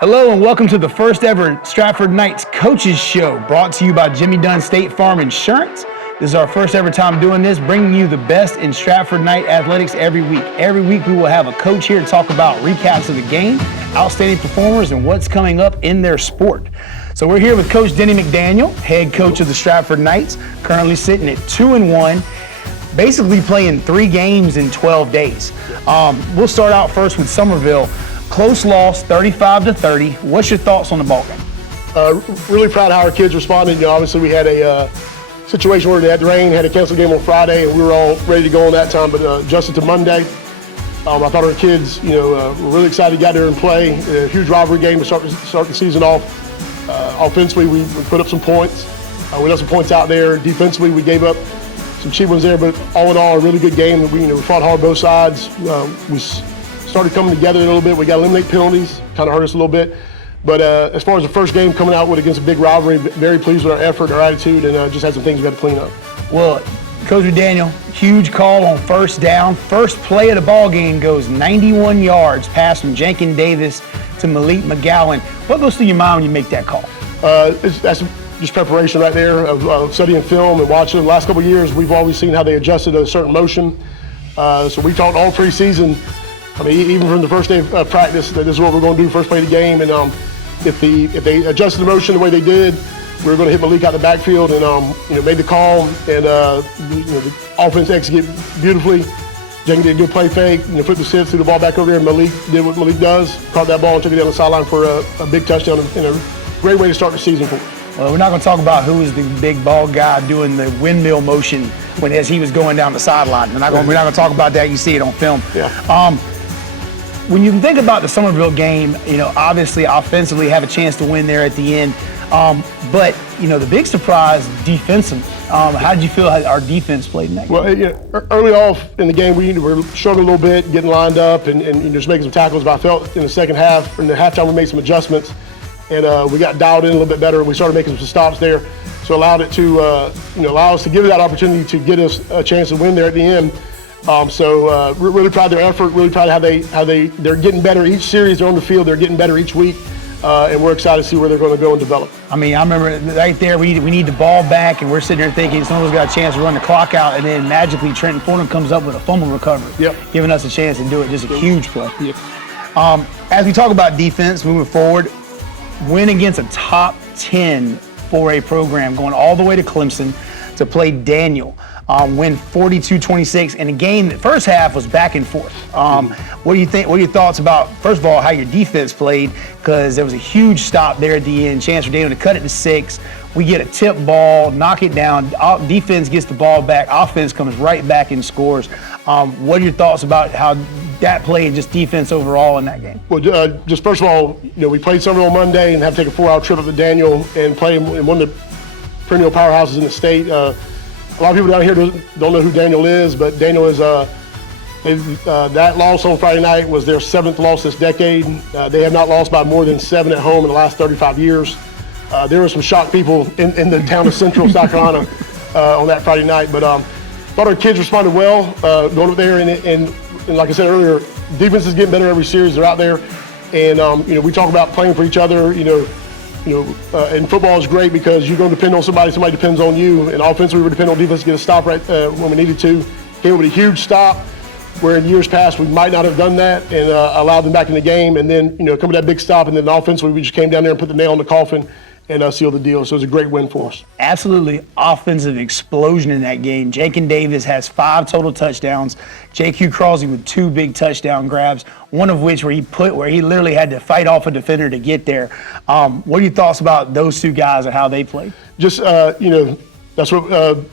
Hello and welcome to the first ever Stratford Knights Coaches Show, brought to you by Jimmy Dunn State Farm Insurance. This is our first ever time doing this, bringing you the best in Stratford Knight athletics every week. Every week we will have a coach here to talk about recaps of the game, outstanding performers, and what's coming up in their sport. So we're here with Coach Denny McDaniel, head coach of the Stratford Knights, currently sitting at 2-1, basically playing 3 games in 12 days. We'll start out first with Somerville. Close loss, 35-30. What's your thoughts on the ball game? Really proud of how our kids responded. You know, obviously we had a situation where they had rain, had to cancel the game on Friday, and we were all ready to go on that time, but adjusted to Monday. I thought our kids, were really excited to get out there and play. A huge rivalry game to start the season off. Offensively, we put up some points. We left some points out there. Defensively, we gave up some cheap ones there, but all in all, a really good game. We fought hard both sides. We started coming together a little bit. We got to eliminate penalties, kind of hurt us a little bit. But as far as the first game coming out with against a big rivalry, very pleased with our effort, our attitude, and just had some things we got to clean up. Well, Coach McDaniel, huge call on first down. First play of the ball game goes 91 yards, pass from Jenkins Davis to Malik McGowan. What goes through your mind when you make that call? That's just preparation right there of studying film and watching. The last couple of years, we've always seen how they adjusted a certain motion. So we talked all preseason. I mean, even from the first day of practice, that this is what we're going to do first play of the game. And if they adjusted the motion the way they did, we were going to hit Malik out the backfield and made the call. And the offense executed beautifully. Jenkins did a good play fake. Flipped the sits, threw the ball back over there, and Malik did what Malik does. Caught that ball and took it down the sideline for a big touchdown and a great way to start the season for him. Well, we're not going to talk about who was the big bald guy doing the windmill motion as he was going down the sideline. We're not going to talk about that. You see it on film. Yeah. When you think about the Somerville game, obviously offensively have a chance to win there at the end. But the big surprise defensively. How did you feel how our defense played in that game? Well, early off in the game, we were struggling a little bit, getting lined up and just making some tackles. But I felt in the second half, in the halftime, we made some adjustments. And we got dialed in a little bit better. We started making some stops there, so allowed it to, allow us to give it that opportunity to get us a chance to win there at the end. So we're really proud of their effort. Really proud of how they're getting better each series. They're on the field. They're getting better each week, and we're excited to see where they're going to go and develop. I mean, I remember right there we need the ball back, and we're sitting there thinking someone's got a chance to run the clock out, and then magically Trenton Fordham comes up with a fumble recovery, giving us a chance to do it. Just a huge play. Yep. As we talk about defense moving forward. Win against a top 10 4A program, going all the way to Clemson to play Daniel. Win 42-26 in a game that first half was back and forth. What do you think? What are your thoughts about, first of all, how your defense played? Because there was a huge stop there at the end, chance for Daniel to cut it to 6. We get a tip ball, knock it down. Defense gets the ball back. Offense comes right back and scores. What are your thoughts about how that played and just defense overall in that game? Well, just first of all, we played Somerville on Monday and have to take a 4-hour trip up to Daniel and play in one of the perennial powerhouses in the state. A lot of people down here don't know who Daniel is, but Daniel is that loss on Friday night was their 7th loss this decade. They have not lost by more than 7 at home in the last 35 years. There were some shocked people in the town of Central South Carolina on that Friday night, but thought our kids responded well going up there, and like I said earlier, defense is getting better every series. They're out there, and we talk about playing for each other. And football is great because you're going to depend on somebody depends on you. And offensively, we depend on defense to get a stop right when we needed to. Came up with a huge stop, where in years past we might not have done that and allowed them back in the game. And then come with that big stop, and then offensively we just came down there and put the nail in the coffin and sealed the deal. So it was a great win for us. Absolutely offensive explosion in that game. Jenkins Davis has 5 total touchdowns. J.Q. Crosby with 2 big touchdown grabs, one of which where he literally had to fight off a defender to get there. What are your thoughts about those 2 guys and how they played? Just, that's what,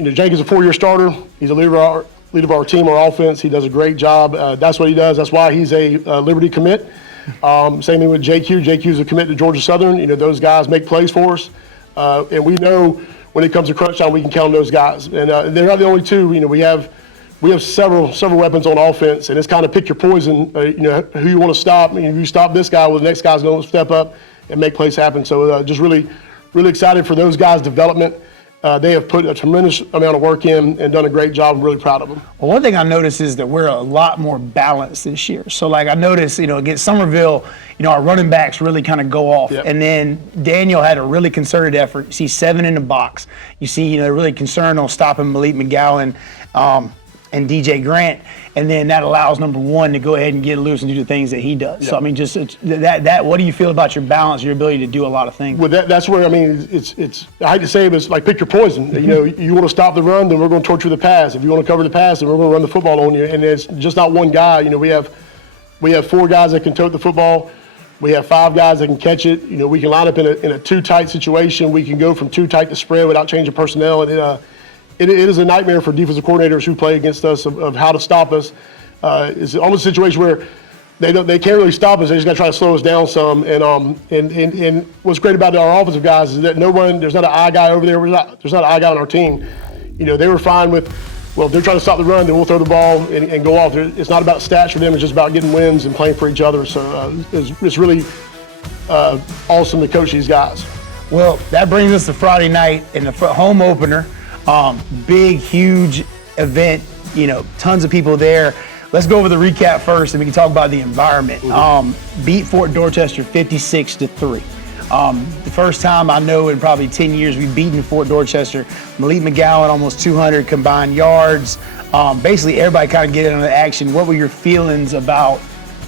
Jenkins is a 4-year starter. He's a leader of our team, our offense. He does a great job. That's what he does. That's why he's a Liberty commit. Same thing with JQ. JQ's a commit to Georgia Southern. Those guys make plays for us. And we know when it comes to crunch time, we can count on those guys. And they're not the only 2. We have several weapons on offense, and it's kind of pick your poison, who you want to stop. If you stop this guy, well, the next guy's going to step up and make plays happen. So just really, really excited for those guys' development They have put a tremendous amount of work in and done a great job. I'm really proud of them. Well, one thing I noticed is that we're a lot more balanced this year. So, like, I noticed, against Somerville, our running backs really kind of go off. Yep. And then Daniel had a really concerted effort. You see 7 in the box. You see, they're really concerned on stopping Malik McGowan and DJ Grant. And then that allows number 1 to go ahead and get loose and do the things that he does. Yep. So, I mean, just that. What do you feel about your balance, your ability to do a lot of things? Well, that's where, I mean, it's I hate to say it, but it's like pick your poison. You want to stop the run, then we're going to torture the pass. If you want to cover the pass, then we're going to run the football on you. And it's just not one guy. We have 4 guys that can tote the football. We have 5 guys that can catch it. We can line up in a too tight situation. We can go from too tight to spread without changing personnel. And it is a nightmare for defensive coordinators who play against us of how to stop us. It's almost a situation where they can't really stop us. They just got to try to slow us down some. And what's great about our offensive guys is that there's not an I guy over there. There's not an I guy on our team. They were fine with, well, if they're trying to stop the run, then we'll throw the ball and go off. It's not about stats for them. It's just about getting wins and playing for each other. So it's really awesome to coach these guys. Well, that brings us to Friday night in the home opener. Big, huge event, tons of people there. Let's go over the recap first, and we can talk about the environment. Beat Fort Dorchester 56-3. The first time I know in probably 10 years we've beaten Fort Dorchester. Malik McGowan, almost 200 combined yards. Basically, everybody kind of get in on the action. What were your feelings about,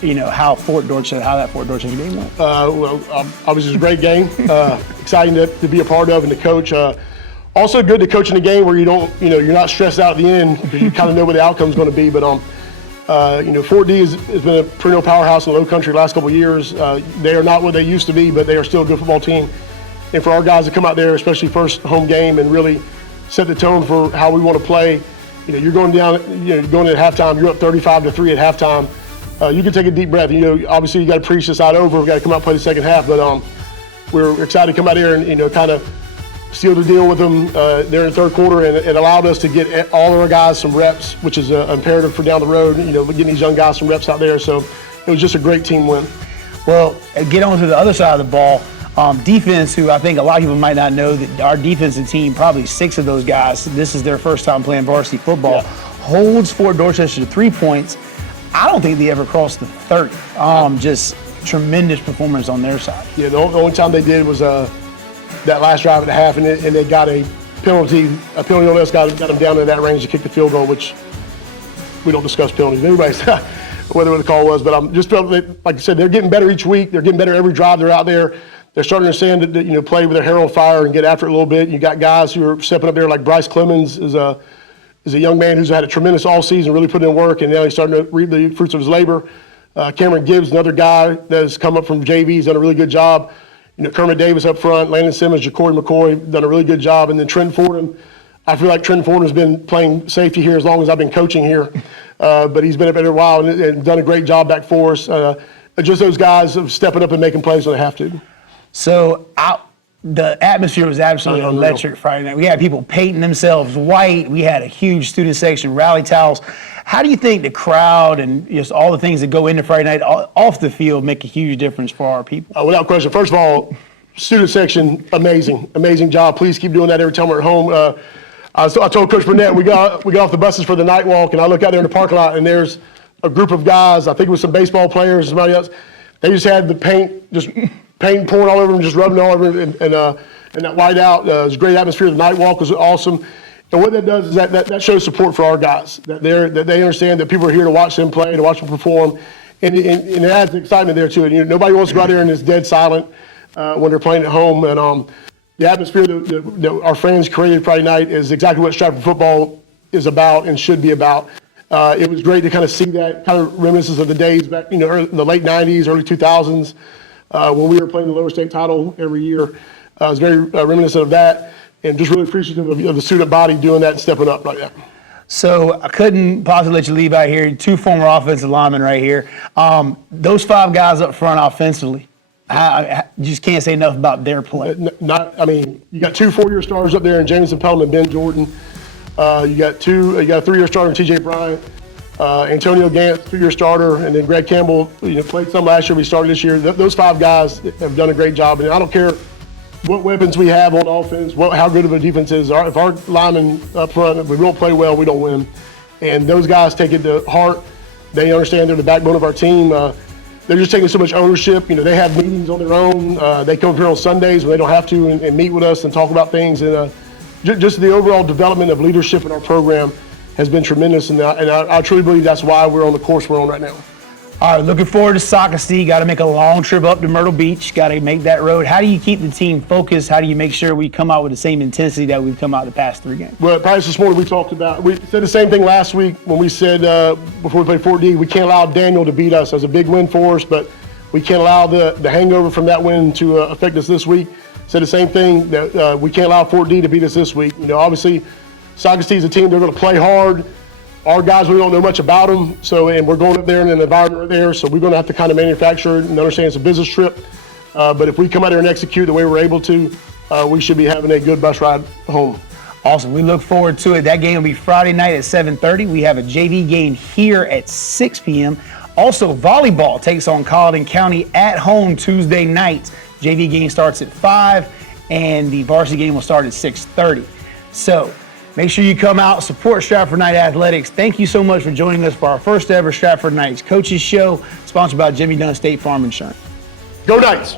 how that Fort Dorchester game went? Well, obviously, it was a great game. Exciting to be a part of and to coach. Also good to coach in a game where you're not stressed out at the end because you kind of know what the outcome's going to be. But Fort D has been a perennial powerhouse in the Low Country the last couple of years. They are not what they used to be, but they are still a good football team. And for our guys to come out there, especially first home game, and really set the tone for how we want to play. You're going down, you're going in at halftime. You're up 35-3 at halftime. You can take a deep breath. Obviously you got to preach this out over. We've got to come out and play the second half. But we're excited to come out here and kind of seal the deal with them there in the third quarter, and it allowed us to get all of our guys some reps, which is imperative for down the road, getting these young guys some reps out there. So it was just a great team win. Well, get on to the other side of the ball. Defense, who I think a lot of people might not know, that our defensive team, probably 6 of those guys, this is their first time playing varsity football, holds Fort Dorchester to 3 points. I don't think they ever crossed the 30. Just tremendous performance on their side. Yeah, the only time they did was that last drive at the half, and they got a penalty on us, got them down to that range to kick the field goal, which we don't discuss penalties. Everybody's whether the call was, but I'm just felt that, like I said, they're getting better each week. They're getting better every drive they're out there. They're starting to understand that play with their hair on fire and get after it a little bit. You got guys who are stepping up there, like Bryce Clemens is a young man who's had a tremendous all season, really put in work, and now he's starting to reap the fruits of his labor. Cameron Gibbs, another guy that has come up from JV, he's done a really good job. Kermit Davis up front, Landon Simmons, Jacory McCoy, done a really good job. And then Trent Fordham, I feel like Trent Fordham has been playing safety here as long as I've been coaching here. But he's been up there a while and done a great job back for us. Just those guys of stepping up and making plays when they have to. So the atmosphere was absolutely electric Friday night. We had people painting themselves white. We had a huge student section, rally towels. How do you think the crowd and just all the things that go into Friday night off the field make a huge difference for our people? Without question. First of all, student section, amazing job. Please keep doing that every time we're at home. I told Coach Burnett, we got off the buses for the night walk, and I look out there in the parking lot, and there's a group of guys, I think it was some baseball players, somebody else. They just had the paint pouring all over them, just rubbing all over them, and that white out. It was a great atmosphere. The night walk was awesome. And what that does is that shows support for our guys, that they understand that people are here to watch them play, to watch them perform, and it adds excitement there to it. Nobody wants to go out there and it's dead silent when they're playing at home. And the atmosphere that our fans created Friday night is exactly what Stratford football is about and should be about. It was great to kind of see that kind of reminiscence of the days back, in the late 90s, early 2000s, when we were playing the lower state title every year. It was very reminiscent of that. And just really appreciative of the student body doing that and stepping up like that. So I couldn't possibly let you leave out here. 2 former offensive linemen right here. Those 5 guys up front offensively, you just can't say enough about their play. You got 2 4-year starters up there in Jameson Pelham and Ben Jordan. You got a 3-year starter in TJ Bryant. Antonio Gantz, 2-year starter, and then Greg Campbell, played some last year, we started this year. Those 5 guys have done a great job, and I don't care what weapons we have on offense, how good of a defense is. If our linemen up front, if we don't play well, we don't win. And those guys take it to heart. They understand they're the backbone of our team. They're just taking so much ownership. They have meetings on their own. They come here on Sundays when they don't have to and meet with us and talk about things. And just the overall development of leadership in our program has been tremendous. And I truly believe that's why we're on the course we're on right now. All right, looking forward to Sockasty. Got to make a long trip up to Myrtle Beach. Got to make that road. How do you keep the team focused? How do you make sure we come out with the same intensity that we've come out the past 3 games? Well, practice this morning we said the same thing last week when we said before we played Fort D, we can't allow Daniel to beat us. That was a big win for us, but we can't allow the hangover from that win to affect us this week. Said the same thing that we can't allow Fort D to beat us this week. Obviously, Sockasty is a team. They're going to play hard. Our guys, we don't know much about them, and we're going up there in an environment right there, so we're going to have to kind of manufacture it and understand it's a business trip. But if we come out there and execute the way we're able to, we should be having a good bus ride home. Awesome. We look forward to it. That game will be Friday night at 7:30. We have a JV game here at 6 p.m. Also, volleyball takes on Colleton County at home Tuesday night. JV game starts at 5, and the varsity game will start at 6:30. So, make sure you come out, support Stratford Knight Athletics. Thank you so much for joining us for our first ever Stratford Knights Coaches Show, sponsored by Jimmy Dunn State Farm Insurance. Go Knights!